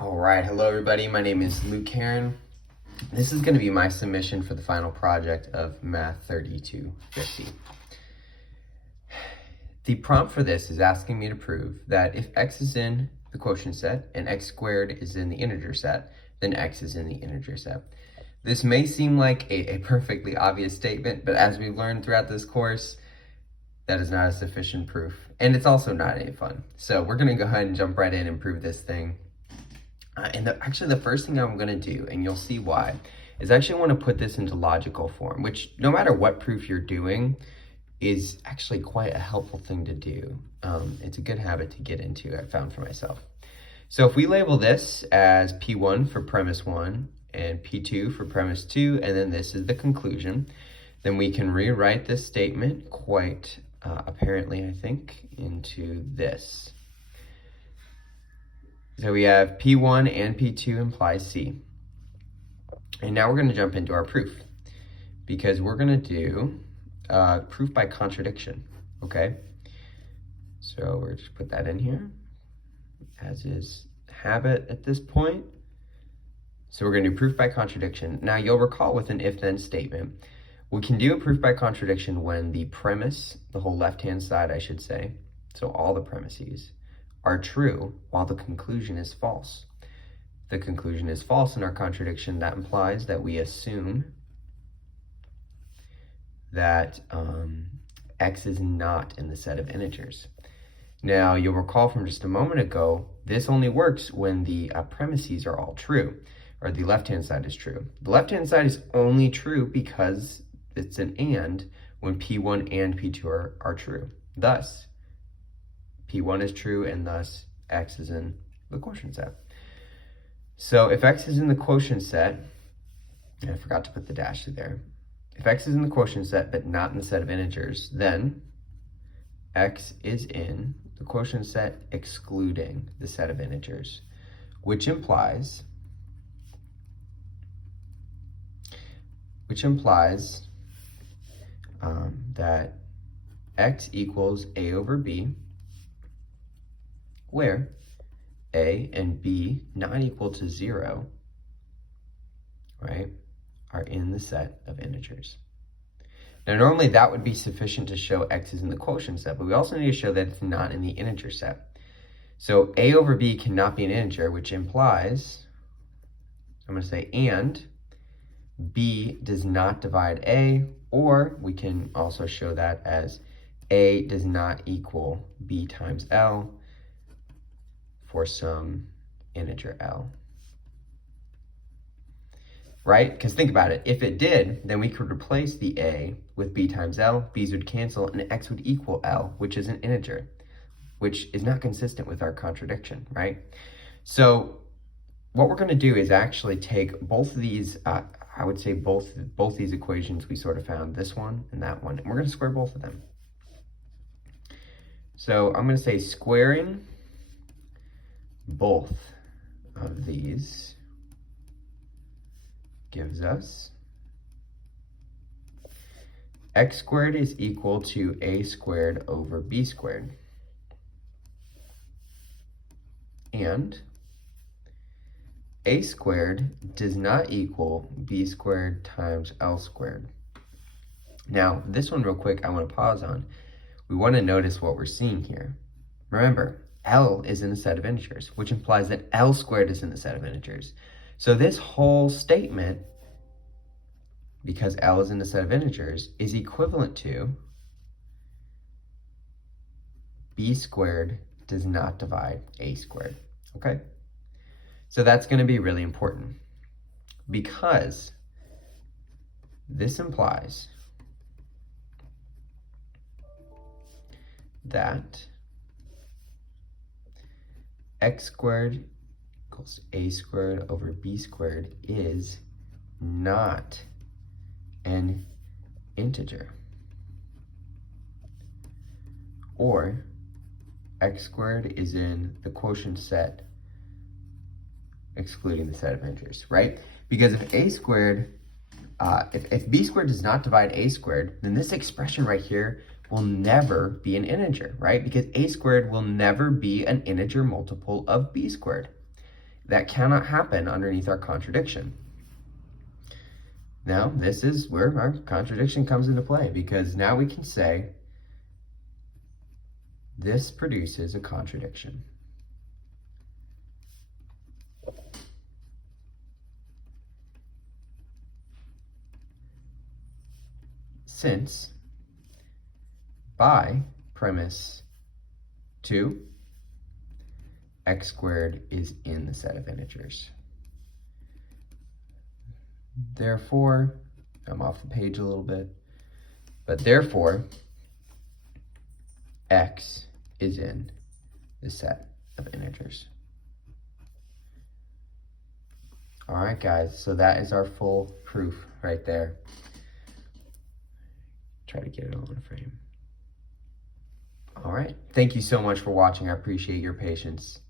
All right, hello everybody. My name is Herrin. This is going to be my submission for the final project of Math 3250. The prompt for this is asking me to prove that if x is in the quotient set and x squared is in the integer set, then x is in the integer set. This may seem like a perfectly obvious statement, but as we've learned throughout this course, that is not a sufficient proof. And it's also not any fun. So we're going to go ahead and jump right in and prove this thing. Actually, the first thing I'm going to do, and you'll see why, is I actually want to put this into logical form, which no matter what proof you're doing is actually quite a helpful thing to do. It's a good habit to get into, I found for myself. So if we label this as P1 for premise 1 and P2 for premise 2, and then this is the conclusion, then we can rewrite this statement quite apparently, I think, into this. So we have P1 and P2 implies C. And now we're going to jump into our proof, because we're going to do proof by contradiction, okay? So we're just put that in here, as is habit at this point. So we're going to do proof by contradiction. Now you'll recall with an if-then statement, we can do a proof by contradiction when the premise, the whole left-hand side I should say, so all the premises, are true while the conclusion is false. The conclusion is false in our contradiction. That implies that we assume that x is not in the set of integers. Now, you'll recall from just a moment ago, this only works when the premises are all true, or the left-hand side is true. The left-hand side is only true because it's an and when P1 and P2 are true. Thus, P1 is true, and thus x is in the quotient set. So if x is in the quotient set, and I forgot to put the dash there. If x is in the quotient set but not in the set of integers, then x is in the quotient set excluding the set of integers, which implies that x equals a over b, where a and b not equal to 0, right, are in the set of integers. Now, normally that would be sufficient to show x is in the quotient set, but we also need to show that it's not in the integer set. So a over b cannot be an integer, which implies, I'm going to say, and b does not divide a, or we can also show that as a does not equal b times l for some integer l. Right? Because think about it. If it did, then we could replace the a with b times l, b's would cancel, and x would equal l, which is an integer, which is not consistent with our contradiction, right? So what we're going to do is actually take both of these, I would say both these equations we sort of found, this one and that one, and we're going to square both of them. So I'm going to say squaring both of these gives us x squared is equal to a squared over b squared. And a squared does not equal b squared times l squared. Now, this one real quick, I want to pause on. We want to notice what we're seeing here. Remember, L is in the set of integers, which implies that L squared is in the set of integers. So this whole statement, because L is in the set of integers, is equivalent to B squared does not divide A squared, okay? So that's going to be really important, because this implies that x squared equals a squared over b squared is not an integer, or x squared is in the quotient set excluding the set of integers, right? Because if a squared, if b squared does not divide a squared, then this expression right here will never be an integer, right? Because a squared will never be an integer multiple of b squared. that cannot happen underneath our contradiction. Now, this is where our contradiction comes into play, because now we can say this produces a contradiction. Since by premise 2, x squared is in the set of integers. Therefore, I'm off the page a little bit, but therefore, x is in the set of integers. All right, guys, so that is our full proof right there. Try to get it all in frame. All right, thank you so much for watching. I appreciate your patience.